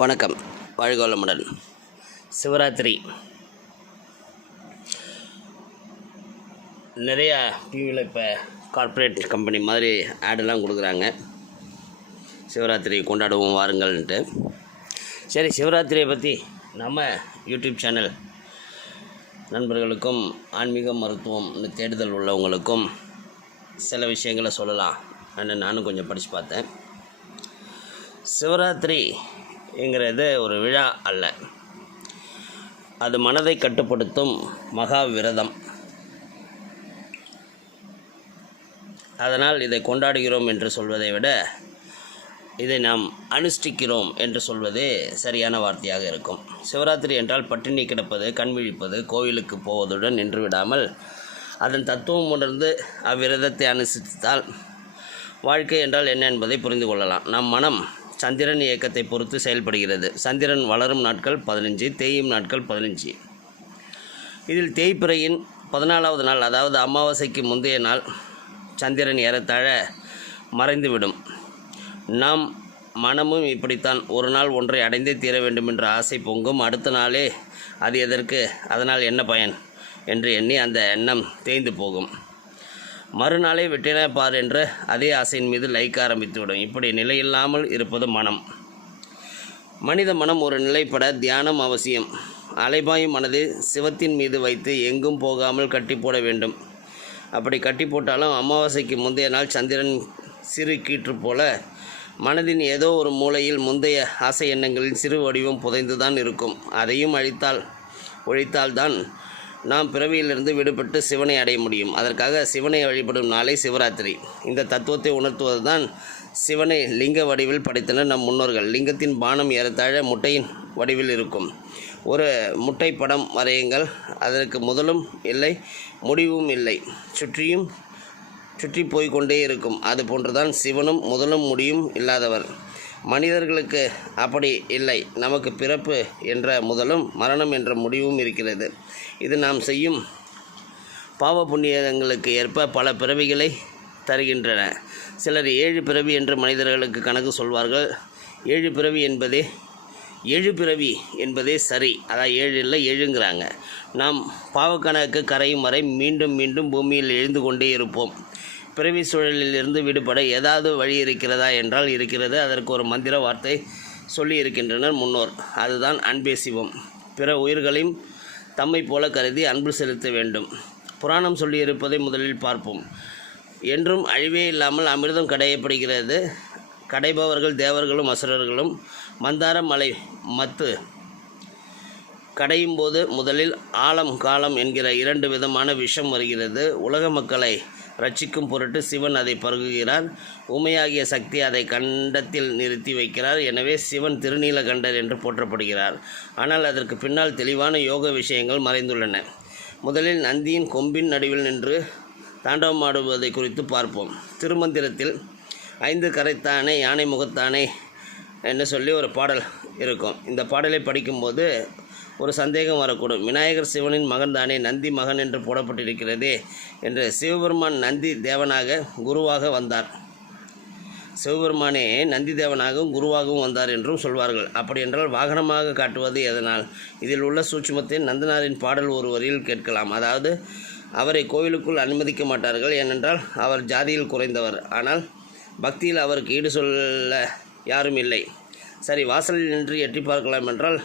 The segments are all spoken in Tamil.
வணக்கம். வாழ்க வளமுடன் சிவராத்திரி. நிறையா டிவியில் இப்போ கார்ப்பரேட் கம்பெனி மாதிரி ஆடெல்லாம் கொடுக்குறாங்க. சிவராத்திரி கொண்டாடுவோம் வாருங்கள்ன்ட்டு. சரி சிவராத்திரியை பற்றி நம்ம யூடியூப் சேனல் நண்பர்களுக்கும் ஆன்மீக மருத்துவம் தேடுதல் உள்ளவங்களுக்கும் சில விஷயங்களை சொல்லலாம். நானும் கொஞ்சம் படித்து பார்த்தேன். சிவராத்திரி என்கிறது ஒரு விழா அல்ல. அது மனதை கட்டுப்படுத்தும் மகா விரதம். அதனால் இதை கொண்டாடுகிறோம் என்று சொல்வதை விட இதை நாம் அனுஷ்டிக்கிறோம் என்று சொல்வதே சரியான வார்த்தையாக இருக்கும். சிவராத்திரி என்றால் பட்டினி கிடப்பது கண் விழிப்பது கோவிலுக்கு போவதுடன் நின்று விடாமல் அதன் தத்துவம் உணர்ந்து அவ்விரதத்தை அனுசரித்தால் வாழ்க்கை என்றால் என்ன என்பதை புரிந்து கொள்ளலாம். நம் மனம் சந்திரன் இயக்கத்தை பொறுத்து செயல்படுகிறது. சந்திரன் வளரும் நாட்கள் பதினஞ்சு தேயும் நாட்கள் பதினஞ்சு. இதில் தேய்பிறையின் பதினாலாவது நாள் அதாவது அமாவாசைக்கு முந்தைய நாள் சந்திரன் ஏறத்தாழ மறைந்துவிடும். நாம் மனமும் இப்படித்தான் ஒரு நாள் ஒன்றை அடைந்தே தீர வேண்டும் என்ற ஆசை பொங்கும். அடுத்த நாளே அது எதற்கு? அதனால் என்ன பயன்? என்று எண்ணி அந்த எண்ணம் தேய்ந்து போகும். மறுநாளே வெட்டின பார் என்று அதே ஆசையின் மீது லைக்க ஆரம்பித்துவிடும் இப்படி நிலையில்லாமல் இருப்பது மனம். மனித மனம் ஒரு நிலைப்பட தியானம் அவசியம். அலைபாயும் மனதை சிவத்தின் மீது வைத்து எங்கும் போகாமல் கட்டி போட வேண்டும். அப்படி கட்டி போட்டாலும் அமாவாசைக்கு முந்தைய நாள் சந்திரன் சிறு கீற்று போல மனதின் ஏதோ ஒரு மூலையில் முந்தைய ஆசை எண்ணங்களின் சிறு வடிவம் புதைந்துதான் இருக்கும். அதையும் அழித்தால் ஒழித்தால்தான் நாம் பிறவியிலிருந்து விடுபட்டு சிவனை அடைய முடியும். அதற்காக சிவனை வழிபடும் நாளை சிவராத்திரி. இந்த தத்துவத்தை உணர்த்துவது தான் சிவனை லிங்க வடிவில் படைத்தனர் நம் முன்னோர்கள். லிங்கத்தின் பானம் ஏறத்தாழ முட்டையின் வடிவில் இருக்கும். ஒரு முட்டை படம் வரையுங்கள். அதற்கு முதலும் இல்லை முடிவும் இல்லை. சுற்றியும் சுற்றி போய்கொண்டே இருக்கும். அது போன்றுதான் சிவனும் முதலும் முடியும் இல்லாதவர். மனிதர்களுக்கு அப்படி இல்லை. நமக்கு பிறப்பு என்ற முதலும் மரணம் என்ற முடிவும் இருக்கிறது. இது நாம் செய்யும் பாவ புண்ணியங்களுக்கு ஏற்ப பல பிறவிகளை தருகின்றன. சிலர் ஏழு பிறவி என்று மனிதர்களுக்கு கணக்கு சொல்வார்கள். ஏழு பிறவி என்பதே ஏழு பிறவி என்பதே சரி. அதான் ஏழு இல்லை ஏழுங்கிறாங்க. நாம் பாவக்கணக்கு கரையும் வரை மீண்டும் மீண்டும் பூமியில் எழுந்து கொண்டே இருப்போம். பிறவி சூழலிலிருந்து விடுபட ஏதாவது வழி இருக்கிறதா என்றால் இருக்கிறது. அதற்கு ஒரு மந்திர வார்த்தை சொல்லி இருக்கின்றனர் முன்னோர். அதுதான் அன்பே சிவம். பிற உயிர்களையும் தம்மை போல கருதி அன்பு செலுத்த வேண்டும். புராணம் சொல்லியிருப்பதை முதலில் பார்ப்போம். என்றும் அழிவே இல்லாமல் அமிர்தம் கடையப்படுகிறது. கடைபவர்கள் தேவர்களும் அசுரர்களும் மந்தார மலை மத்து கடையும் போது முதலில் ஆழம் காலம் என்கிற இரண்டு விதமான விஷம் வருகிறது. உலக மக்களை ரட்சிக்கும் பொருட்டு சிவன் அதை பருகுகிறார். உமையாகிய சக்தி அதை கண்டத்தில் நிறுத்தி வைக்கிறார். எனவே சிவன் திருநீலகண்டர் என்று போற்றப்படுகிறார். ஆனால் அதற்கு பின்னால் தெளிவான யோக விஷயங்கள் மறைந்துள்ளன. முதலில் நந்தியின் கொம்பின் நடுவில் நின்று தாண்டவமாடுவதை குறித்து பார்ப்போம். திருமந்திரத்தில் ஐந்து கரைத்தானே யானை முகத்தானே என்று சொல்லி ஒரு பாடல் இருக்கும். இந்த பாடலை படிக்கும்போது ஒரு சந்தேகம் வரக்கூடும். விநாயகர் சிவனின் மகன் தானே நந்தி மகன் என்று போடப்பட்டிருக்கிறதே என்று சிவபெருமான் நந்தி தேவனாக குருவாக வந்தார். சிவபெருமானே நந்தி தேவனாகவும் குருவாகவும் வந்தார் என்றும் சொல்வார்கள். அப்படி என்றால் வாகனமாக காட்டுவது எதனால்? இதில் உள்ள சூட்சுமத்தை நந்தனாரின் பாடல் ஒரு வரியில் கேட்கலாம். அதாவது அவரை கோவிலுக்குள் அனுமதிக்க மாட்டார்கள். ஏனென்றால் அவர் ஜாதியில் குறைந்தவர். ஆனால் பக்தியில் அவருக்கு ஈடு சொல்ல யாரும் இல்லை. சரி வாசலில் நின்று எட்டி பார்க்கலாம் என்றால்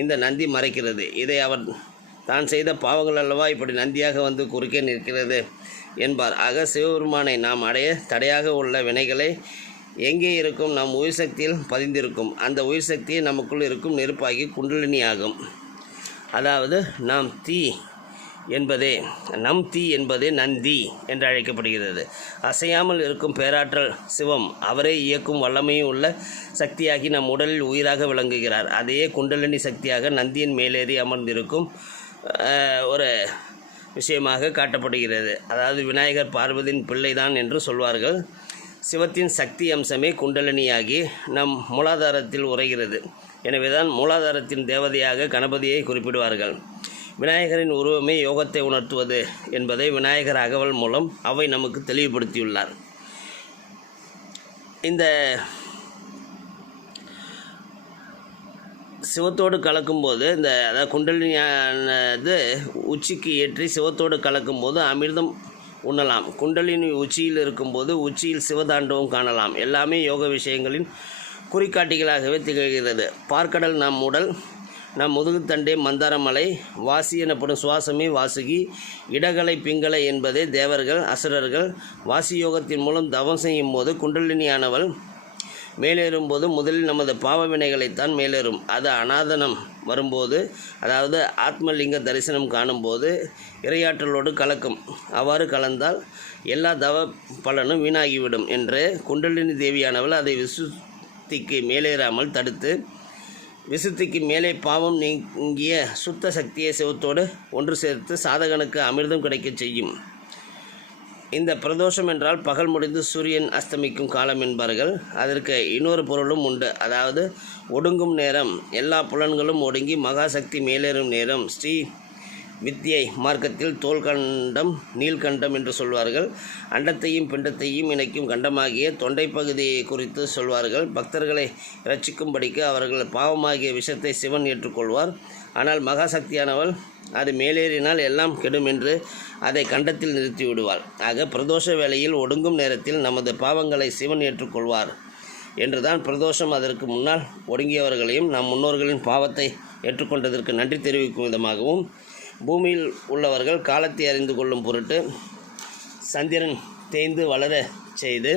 இந்த நந்தி மறைக்கிறது. இதை அவர் தான் செய்த பாவங்கள் அல்லவா? இப்படி நந்தியாக வந்து குறுக்கே நிற்கிறது என்பார். ஆக சிவபெருமானை நாம் அடைய தடையாக உள்ள வினைகளை எங்கே இருக்கும்? நம் உயிர் சக்தியில் பதிந்திருக்கும். அந்த உயிர் சக்தி நமக்குள் இருக்கும் நெருப்பாகி குண்டலினி ஆகும் அதாவது நாம் தீ என்பதே நம் தீ என்பதே நந்தி என்று அழைக்கப்படுகிறது. அசையாமல் இருக்கும் பேராற்றல் சிவம் அவரே இயக்கும் வல்லமையும் உள்ள சக்தியாகி நம் உடலில் உயிராக விளங்குகிறார். அதையே குண்டலினி சக்தியாக நந்தியின் மேலேறி அமர்ந்திருக்கும் ஒரு விஷயமாக காட்டப்படுகிறது. அதாவது விநாயகர் பார்வதியின் பிள்ளைதான் என்று சொல்வார்கள். சிவத்தின் சக்தி அம்சமே குண்டலினியாகி நம் மூலாதாரத்தில் உரைகிறது எனவேதான் மூலாதாரத்தின் தேவதையாக கணபதியை குறிப்பிடுவார்கள். விநாயகரின் உருவமே யோகத்தை உணர்த்துவது என்பதை விநாயகர் அகவல் மூலம் அவை நமக்கு தெளிவுபடுத்தியுள்ளார். இந்த சிவத்தோடு கலக்கும்போது இந்த அதாவது குண்டலினியானது உச்சிக்கு ஏற்றி சிவத்தோடு கலக்கும்போது அமிர்தம் உண்ணலாம். குண்டலினி உச்சியில் இருக்கும்போது உச்சியில் சிவதாண்டவம் காணலாம். எல்லாமே யோக விஷயங்களின் குறிகாட்டிகளாகவே திகழ்கிறது. பார்க்கடல் நம் உடல் நம் முதுகுத்தண்டே மந்தாரமலை வாசி எனப்படும் சுவாசமே வாசுகி இடகலை பிங்கலை என்பதே தேவர்கள் அசுரர்கள். வாசி யோகத்தின் மூலம் தவம் செய்யும் போது குண்டலினியானவள் மேலேறும்போது முதலில் நமது பாவ வினைகளைத்தான் மேலேறும். அது அனாதனம் வரும்போது அதாவது ஆத்மலிங்க தரிசனம் காணும்போது இரையாற்றலோடு கலக்கும். அவ்வாறு கலந்தால் எல்லா தவ பலனும் வீணாகிவிடும் என்று குண்டலினி தேவியானவள் அதை விசுத்திக்கு மேலேறாமல் தடுத்து விசுத்திக்கு மேலே பாவம் நீங்கிய சுத்த சக்தியை சிவத்தோடு ஒன்று சேர்த்து சாதகனுக்கு அமிர்தம் கிடைக்கச் செய்யும். இந்த பிரதோஷம் என்றால் பகல் முடிந்து சூரியன் அஸ்தமிக்கும் காலம் என்பார்கள். அதற்கு இன்னொரு பொருளும் உண்டு. அதாவது ஒடுங்கும் நேரம் எல்லா புலன்களும் ஒடுங்கி மகாசக்தி மேலேறும் நேரம். ஸ்ரீ வித்தியை மார்க்கத்தில் தோல்கண்டம் நீல்கண்டம் என்று சொல்வார்கள். அண்டத்தையும் பிண்டத்தையும் இணைக்கும் கண்டமாகிய தொண்டை பகுதியை குறித்து சொல்வார்கள். பக்தர்களை இரட்சிக்கும்படிக்கு அவர்கள் பாவமாகிய விஷத்தை சிவன் ஏற்றுக்கொள்வார். ஆனால் மகாசக்தியானவள் அது மேலேறினால் எல்லாம் கெடும் என்று அதை கண்டத்தில் நிறுத்திவிடுவார் ஆக பிரதோஷ வேளையில் ஒடுங்கும் நேரத்தில் நமது பாவங்களை சிவன் ஏற்றுக்கொள்வார் என்றுதான் பிரதோஷம் அதற்கு முன்னால் ஒடுங்கியவர்களையும் நம் முன்னோர்களின் பாவத்தை ஏற்றுக்கொண்டதற்கு நன்றி தெரிவிக்கும் விதமாகவும் பூமியில் உள்ளவர்கள் காலத்தை அறிந்து கொள்ளும் பொருட்டு சந்திரன் தேய்ந்து வளர செய்து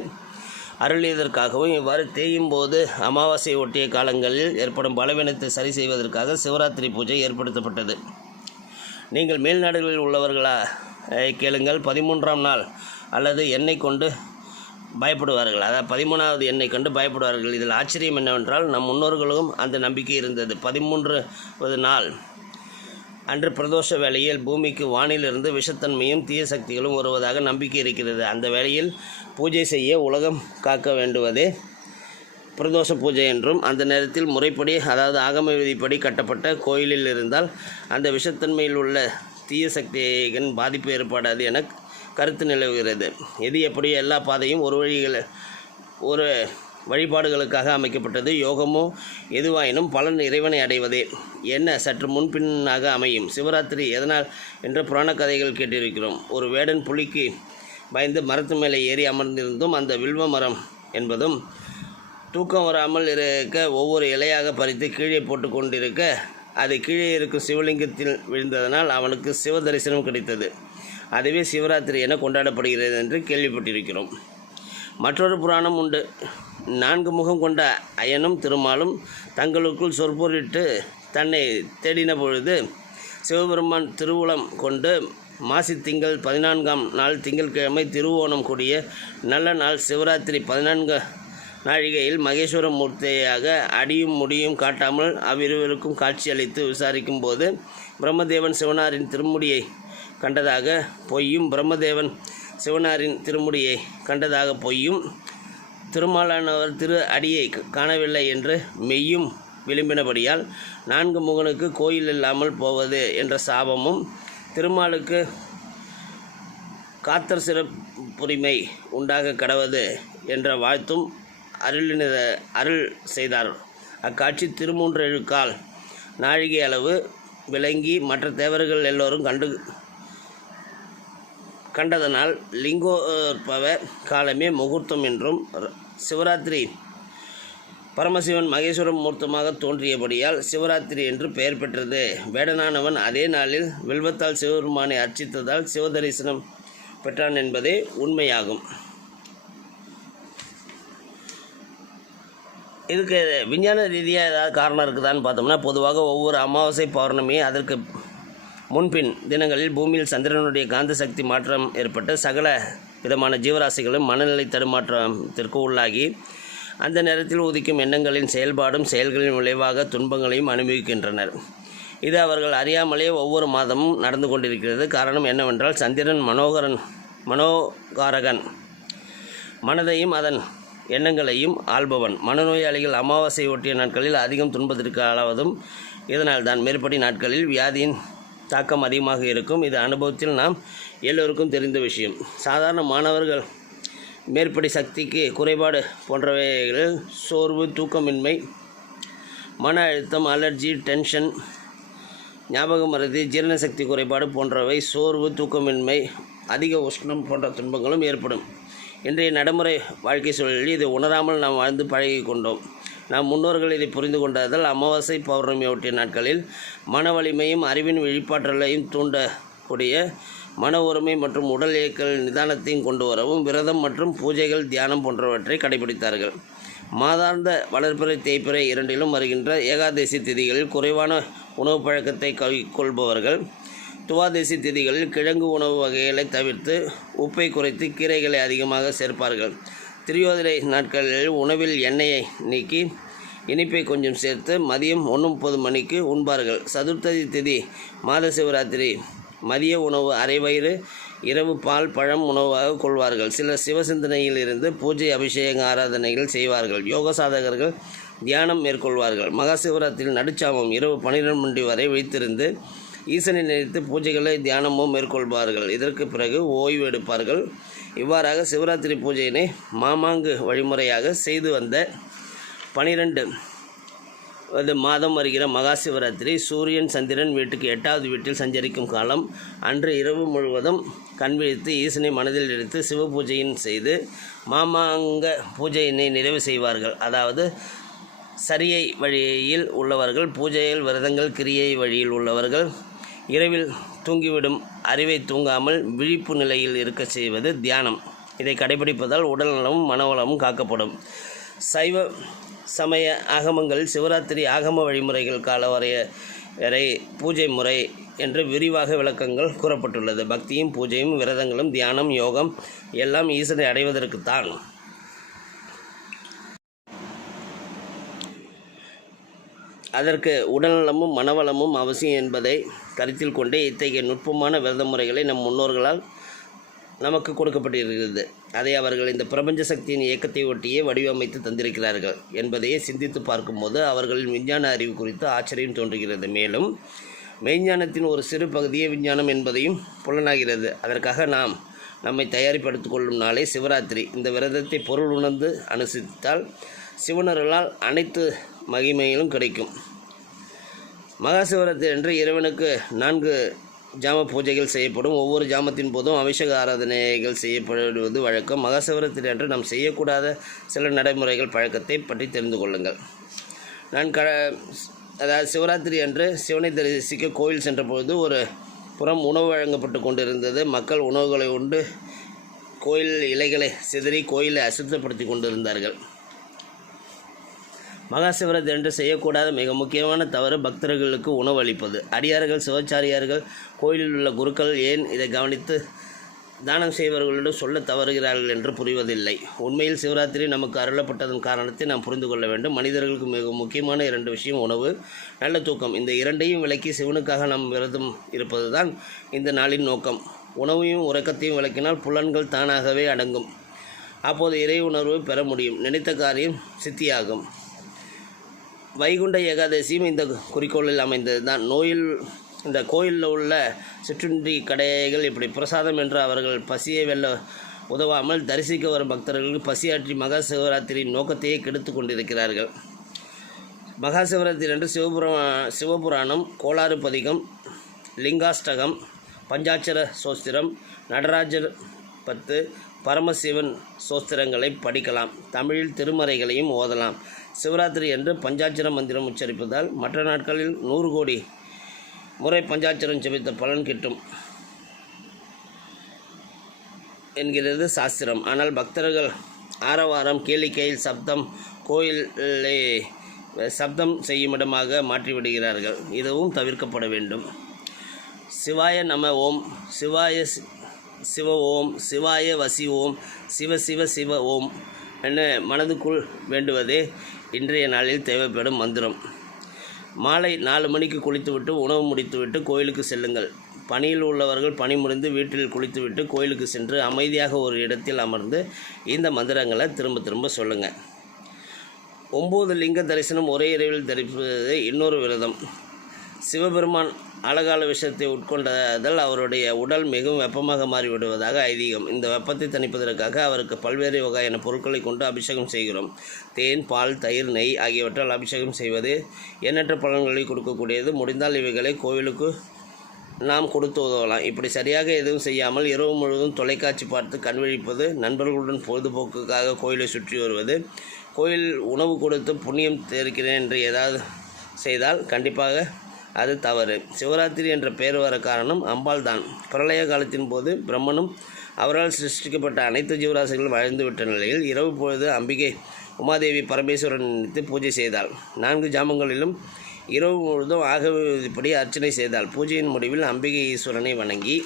அருளியதற்காகவும் இவ்வாறு தேயும் போது அமாவாசை ஒட்டிய காலங்களில் ஏற்படும் பலவீனத்தை சரி செய்வதற்காக சிவராத்திரி பூஜை ஏற்படுத்தப்பட்டது. நீங்கள் மேல்நாடுகளில் உள்ளவர்களா கேளுங்கள். பதிமூன்றாம் நாள் அல்லது எண்ணெய் கொண்டு பயப்படுவார்கள். அதாவது பதிமூணாவது எண்ணெய் கண்டு பயப்படுவார்கள். இதில் ஆச்சரியம் என்னவென்றால் நம் முன்னோர்களும் அந்த நம்பிக்கை இருந்தது. பதிமூன்றாவது நாள் அன்று பிரதோஷ வேளையில் பூமிக்கு வானிலிருந்து விஷத்தன்மையும் தீய சக்திகளும் வருவதாக நம்பிக்கை இருக்கிறது. அந்த வேளையில் பூஜை செய்ய உலகம் காக்க வேண்டுவதே பிரதோஷ பூஜை என்றும் அந்த நேரத்தில் முறைப்படி அதாவது ஆகம விதிப்படி கட்டப்பட்ட கோயிலில் இருந்தால் அந்த விஷத்தன்மையில் உள்ள தீய சக்தியின் பாதிப்பு ஏற்படாது என கருத்து நிலவுகிறது. எது எப்படி எல்லா பாதையும் ஒரு வழிகள் ஒரு வழிபாடுகளுக்காக அமைக்கப்பட்டது. யோகமோ எதுவாயினும் பலன் இறைவனை அடைவதே. என்ன? சற்று முன்பின்னாக அமையும். சிவராத்திரி எதனால் என்ற புராண கதைகள் கேட்டிருக்கிறோம். ஒரு வேடன் புலிக்கு பயந்து மரத்து மேலே ஏறி அமர்ந்திருந்தும் அந்த வில்வ மரம் என்பதும் தூக்கம் வராமல் இருக்க ஒவ்வொரு இலையாக பறித்து கீழே போட்டு கொண்டிருக்க அது கீழே இருக்கும் சிவலிங்கத்தில் விழுந்ததனால் அவனுக்கு சிவ தரிசனம் கிடைத்தது. அதுவே சிவராத்திரி என கொண்டாடப்படுகிறது என்று கேள்விப்பட்டிருக்கிறோம். மற்றொரு புராணம் உண்டு. நான்கு முகம் கொண்ட அயனும் திருமாலும் தங்களுக்குள் சொற்பொருட்டு தன்னை தேடின பொழுது சிவபெருமான் திருவுளம் கொண்டு மாசி திங்கள் பதினான்காம் நாள் திங்கட்கிழமை திருவோணம் கூடிய நல்ல நாள் சிவராத்திரி பதினான்கு நாழிகையில் மகேஸ்வர மூர்த்தியாக அடியும் முடியும் காட்டாமல் அவ்விருவருக்கும் காட்சியளித்து விசாரிக்கும் போது பிரம்மதேவன் சிவனாரின் திருமுடியை கண்டதாக பொய்யும் பிரம்மதேவன் சிவனாரின் திருமுடியை கண்டதாக பொய்யும் திருமாலானவர் திரு அடியை காணவில்லை என்று மெய்யும் விளிம்பினபடியால் நான்கு முகனுக்கு கோயில் இல்லாமல் போவது என்ற சாபமும் திருமாலுக்கு காத்தர் சிறப்புரிமை உண்டாக கடவது என்ற வாழ்த்தும் அருளின அருள் செய்தார். அக்காட்சி திருமூன்றெழுக்கால் நாழிகை அளவு விளங்கி மற்ற தேவர்கள் எல்லோரும் கண்டு கண்டதனால் லிங்கோற்பவ காலமே முகூர்த்தம் என்றும் சிவராத்திரி. பரமசிவன் மகேஸ்வரம் மூர்த்தமாக தோன்றியபடியால் சிவராத்திரி என்று பெயர் பெற்றது. வேடனானவன் அதே நாளில் வில்வத்தால் சிவபெருமானை அர்ச்சித்ததால் சிவதரிசனம் பெற்றான் என்பதே உண்மையாகும். இதுக்கு விஞ்ஞான ரீதியாக ஏதாவது காரணம் இருக்குதான்னு பார்த்தோம்னா பொதுவாக ஒவ்வொரு அமாவாசை பௌர்ணமி அதற்கு முன்பின் தினங்களில் பூமியில் சந்திரனுடைய காந்த சக்தி மாற்றம் ஏற்பட்டு சகல விதமான ஜீவராசிகளும் மனநிலை தடுமாற்றத்திற்கு உள்ளாகி அந்த நேரத்தில் உதிக்கும் எண்ணங்களின் செயல்பாடும் செயல்களின் விளைவாக துன்பங்களையும் அனுபவிக்கின்றனர். இது அவர்கள் அறியாமலே ஒவ்வொரு மாதமும் நடந்து கொண்டிருக்கிறது. காரணம் என்னவென்றால் சந்திரன் மனோகரன் மனோகாரகன் மனதையும் அதன் எண்ணங்களையும் ஆள்பவன். மனநோயாளிகள் அமாவாசை ஒட்டிய நாட்களில் அதிகம் துன்பத்திற்கு ஆளாவதும் இதனால் தான் மேற்படி நாட்களில் வியாதியின் தாக்கம் அதிகமாக இருக்கும். இது அனுபவத்தில் நாம் எல்லோருக்கும் தெரிந்த விஷயம். சாதாரண மாணவர்கள் மேற்படி சக்திக்கு குறைபாடு போன்றவைகளில் சோர்வு தூக்கமின்மை மன அழுத்தம் அலர்ஜி டென்ஷன் ஞாபகம் மறதி ஜீரண சக்தி குறைபாடு போன்றவை சோர்வு தூக்கமின்மை அதிக உஷ்ணம் போன்ற துன்பங்களும் ஏற்படும். இன்றைய நடைமுறை வாழ்க்கை சூழலில் இதை உணராமல் நாம் வாழ்ந்து பழகி கொண்டோம் நம் முன்னோர்கள் இதை புரிந்து கொண்டதால் அமாவாசை பௌர்ணமி ஒட்டிய நாட்களில் மன வலிமையும் அறிவின் வெளிப்பாற்றலையும் தூண்டக்கூடிய மன ஒருமை மற்றும் உடல் இயக்கல் நிதானத்தையும் கொண்டு வரவும் விரதம் மற்றும் பூஜைகள் தியானம் போன்றவற்றை கடைபிடித்தார்கள். மாதாந்த வளர்ப்பிறை தேய்ப்பிறை இரண்டிலும் வருகின்ற ஏகாதசி திதிகளில் குறைவான உணவு பழக்கத்தை கைக்கொள்பவர்கள் துவாதசி திதிகளில் கிழங்கு உணவு வகைகளை தவிர்த்து உப்பை குறைத்து கீரைகளை அதிகமாக சேர்ப்பார்கள். திரியோதிரை நாட்களில் உணவில் எண்ணெயை நீக்கி இனிப்பை கொஞ்சம் சேர்த்து மதியம் ஒன்று முப்பது மணிக்கு உண்பார்கள். சதுர்த்ததி திதி மாத சிவராத்திரி. மதிய உணவு அரை வயிறு இரவு பால் பழம் உணவாக கொள்வார்கள். சிலர் சிவசிந்தனையில் இருந்து பூஜை அபிஷேக ஆராதனைகள் செய்வார்கள். யோக சாதகர்கள் தியானம் மேற்கொள்வார்கள். மகா சிவராத்திரி நடுச்சாமம் இரவு பன்னிரெண்டு மணி வரை வைத்திருந்து ஈசனை நினைத்து பூஜைகளை தியானமும் மேற்கொள்வார்கள். இதற்கு பிறகு ஓய்வு எடுப்பார்கள். இவ்வாறாக சிவராத்திரி பூஜையினை மாமாங்கு வழிமுறையாக செய்து வந்த பனிரெண்டு அது மாதம் வருகிற மகா சிவராத்திரி சூரியன் சந்திரன் வீட்டுக்கு எட்டாவது வீட்டில் சஞ்சரிக்கும் காலம் அன்று இரவு முழுவதும் கண் விழித்து ஈசனை மனதில் எடுத்து சிவ பூஜையின் செய்து மாமாங்க பூஜையினை நிறைவு செய்வார்கள். அதாவது சரியை வழியில் உள்ளவர்கள் பூஜையில் விரதங்கள் கிரியை வழியில் உள்ளவர்கள் இரவில் தூங்கிவிடும் அறிவை தூங்காமல் விழிப்பு நிலையில் இருக்க செய்வது தியானம். இதை கடைபிடிப்பதால் உடல் நலமும் மனவளமும் காக்கப்படும். சைவ சமய ஆகமங்கள் சிவராத்திரி ஆகம வழிமுறைகள் கால வரைய வரை பூஜை முறை என்று விரிவாக விளக்கங்கள் கூறப்பட்டுள்ளது. பக்தியும் பூஜையும் விரதங்களும் தியானம் யோகம் எல்லாம் ஈசனை அடைவதற்குத்தான் அதற்கு உடல்நலமும் மனவளமும் அவசியம் என்பதை கருத்தில் கொண்டே இத்தகைய நுட்பமான விரத முறைகளை நம் முன்னோர்களால் நமக்கு கொடுக்கப்பட்டிருக்கிறது. அதை அவர்கள் இந்த பிரபஞ்ச சக்தியின் இயக்கத்தை ஒட்டியே வடிவமைத்து தந்திருக்கிறார்கள் என்பதையே சிந்தித்து பார்க்கும்போது அவர்களின் விஞ்ஞான அறிவு குறித்து ஆச்சரியம் தோன்றுகிறது. மேலும் மெய்ஞானத்தின் ஒரு சிறு பகுதியே விஞ்ஞானம் என்பதையும் புலனாகிறது. அதற்காக நாம் நம்மை தயாரிப்படுத்திக் கொள்ளும் நாளே சிவராத்திரி. இந்த விரதத்தை பொருள் உணர்ந்து அனுசரித்தால் சிவனர்களால் அனைத்து மகிமையிலும் கிடைக்கும். மகா சிவராத்திரி அன்று இறைவனுக்கு நான்கு ஜாம பூஜைகள் செய்யப்படும். ஒவ்வொரு ஜாமத்தின் போதும் அபிஷேக ஆராதனைகள் செய்யப்படுவது வழக்கம். மகா சிவராத்திரி அன்று நாம் செய்யக்கூடாத சில நடைமுறைகள் பழக்கத்தை பற்றி தெரிந்து கொள்ளுங்கள். நான் க அதாவது சிவராத்திரி அன்று சிவனை தரிசிக்க கோயில் சென்றபொழுது ஒரு புறம் உணவு வழங்கப்பட்டு கொண்டிருந்தது. மக்கள் உணவுகளை உண்டு கோயில் இலைகளை சிதறி கோயிலை அசுத்தப்படுத்தி கொண்டிருந்தார்கள். மகா என்று செய்யக்கூடாத மிக முக்கியமான தவறு பக்தர்களுக்கு உணவு அளிப்பது. அடியார்கள் சிவாச்சாரியார்கள் கோயிலில் உள்ள குருக்கள் ஏன் இதை கவனித்து தானம் செய்பவர்களிடம் சொல்ல தவறுகிறார்கள் என்று புரிவதில்லை. உண்மையில் சிவராத்திரி நமக்கு அருளப்பட்டதன் காரணத்தை நாம் புரிந்து கொள்ள வேண்டும். மனிதர்களுக்கு மிக முக்கியமான இரண்டு விஷயம் உணவு நல்ல தூக்கம். இந்த இரண்டையும் விளக்கி சிவனுக்காக நாம் விரதம் இருப்பதுதான் இந்த நாளின் நோக்கம். உணவையும் உறக்கத்தையும் விளக்கினால் புலன்கள் தானாகவே அடங்கும். அப்போது இறை உணர்வு பெற முடியும். நினைத்த காரியம் சித்தியாகும். வைகுண்ட ஏகாதசியும் இந்த குறிக்கோளில் அமைந்தது தான் நோயில் இந்த கோயிலில் உள்ள சிற்றுண்டி கடைகள் இப்படி பிரசாதம் என்று அவர்கள் பசியை வெல்ல உதவாமல் தரிசிக்க வரும் பக்தர்களுக்கு பசியாற்றி மகா சிவராத்திரியின் நோக்கத்தையே கெடுத்து கொண்டிருக்கிறார்கள். மகா சிவராத்திரி அன்று சிவபுரா சிவபுராணம் கோளாறு பதிகம் லிங்காஷ்டகம் பஞ்சாட்சர சோஸ்திரம் நடராஜர் பத்து பரமசிவன் சோஸ்திரங்களை படிக்கலாம். தமிழில் திருமறைகளையும் ஓதலாம். சிவராத்திரி என்று பஞ்சாட்சர மந்திரம் உச்சரிப்பதால் மற்ற நாட்களில் நூறு கோடி முறை பஞ்சாட்சரம் செபித்த பலன் கிட்டும் என்கிறது சாஸ்திரம். ஆனால் பக்தர்கள் ஆரவாரம் கேளிக்கையில் சப்தம் கோயிலே சப்தம் செய்யுமிடமாக மாற்றிவிடுகிறார்கள். இதுவும் தவிர்க்கப்பட வேண்டும். சிவாய நம ஓம். சிவாய சிவ ஓம் சிவாய வசி ஓம் சிவ சிவ சிவ ஓம் என மனதுக்குள் வேண்டுவதே இன்றைய நாளில் தேவைப்படும் மந்திரம். மாலை நாலு மணிக்கு குளித்துவிட்டு உணவு முடித்துவிட்டு கோயிலுக்கு செல்லுங்கள். பணியில் உள்ளவர்கள் பணி முடிந்து வீட்டில் குளித்துவிட்டு கோயிலுக்கு சென்று அமைதியாக ஒரு இடத்தில் அமர்ந்து இந்த மந்திரங்களை திரும்ப திரும்ப சொல்லுங்கள் ஒம்பது லிங்க தரிசனம் ஒரே இரவில் தரிப்பது இன்னொரு விரதம். சிவபெருமான் அழகால விஷத்தை உட்கொண்டதால் அவருடைய உடல் மிகவும் வெப்பமாக மாறிவிடுவதாக ஐதீகம். இந்த வெப்பத்தை தணிப்பதற்காக அவருக்கு பல்வேறு வகையான பொருட்களை கொண்டு அபிஷேகம் செய்கிறோம். தேன் பால் தயிர் நெய் ஆகியவற்றால் அபிஷேகம் செய்வது எண்ணற்ற பலன்களை கொடுக்கக்கூடியது. முடிந்தால் இவைகளை கோவிலுக்கு நாம் கொடுத்து உதவலாம். இப்படி சரியாக எதுவும் செய்யாமல் இரவு முழுவதும் தொலைக்காட்சி பார்த்து கண்விழிப்பது நண்பர்களுடன் பொழுதுபோக்குக்காக கோயிலை சுற்றி வருவது கோயில் உணவு கொடுத்து புண்ணியம் தெரிக்கிறேன் என்று ஏதாவது செய்தால் கண்டிப்பாக அது தவறு. சிவராத்திரி என்ற பெயர் வர காரணம் அம்பாள் தான் பிரளய காலத்தின் போது பிரம்மனும் அவரால் சிருஷ்டிக்கப்பட்ட அனைத்து ஜீவராசிகளும் வாழ்ந்துவிட்ட நிலையில் இரவு பொழுது அம்பிகை உமாதேவி பரமேஸ்வரன் நினைத்து பூஜை செய்தாள். நான்கு ஜாமங்களிலும் இரவு முழுவதும் ஆகவிதிப்படி அர்ச்சனை செய்தாள். பூஜையின் முடிவில் அம்பிகை ஈஸ்வரனை வணங்கி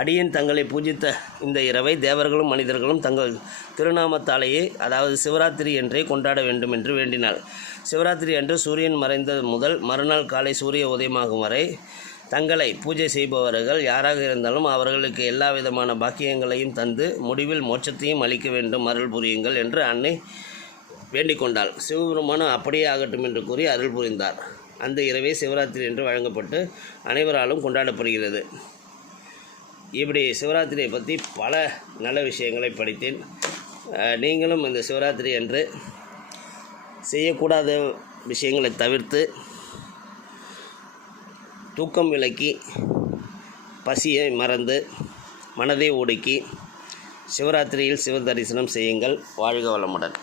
அடியன் தங்களை பூஜித்த இந்த இரவை தேவர்களும் மனிதர்களும் தங்கள் திருநாமத்தாலேயே அதாவது சிவராத்திரி என்றே கொண்டாட வேண்டும் என்று வேண்டினாள். சிவராத்திரி அன்று சூரியன் மறைந்த முதல் மறுநாள் காலை சூரிய உதயமாகும் வரை தங்களை பூஜை செய்பவர்கள் யாராக இருந்தாலும் அவர்களுக்கு எல்லா விதமான பாக்கியங்களையும் தந்து முடிவில் மோட்சத்தையும் அளிக்க வேண்டும் அருள் புரியுங்கள் என்று அன்னை வேண்டிக் கொண்டாள். சிவபெருமானம் அப்படியே ஆகட்டும் என்று கூறி அருள் புரிந்தார். அந்த இரவே சிவராத்திரி என்று வழங்கப்பட்டு அனைவராலும் கொண்டாடப்படுகிறது. இப்படி சிவராத்திரியை பற்றி பல நல்ல விஷயங்களை படித்தேன். நீங்களும் இந்த சிவராத்திரி அன்று செய்யக்கூடாத விஷயங்களை தவிர்த்து தூக்கம் விலக்கி பசியை மறந்து மனதை ஒடுக்கி சிவராத்திரியில் சிவ தரிசனம் செய்யுங்கள். வாழ்க வளமுடன்.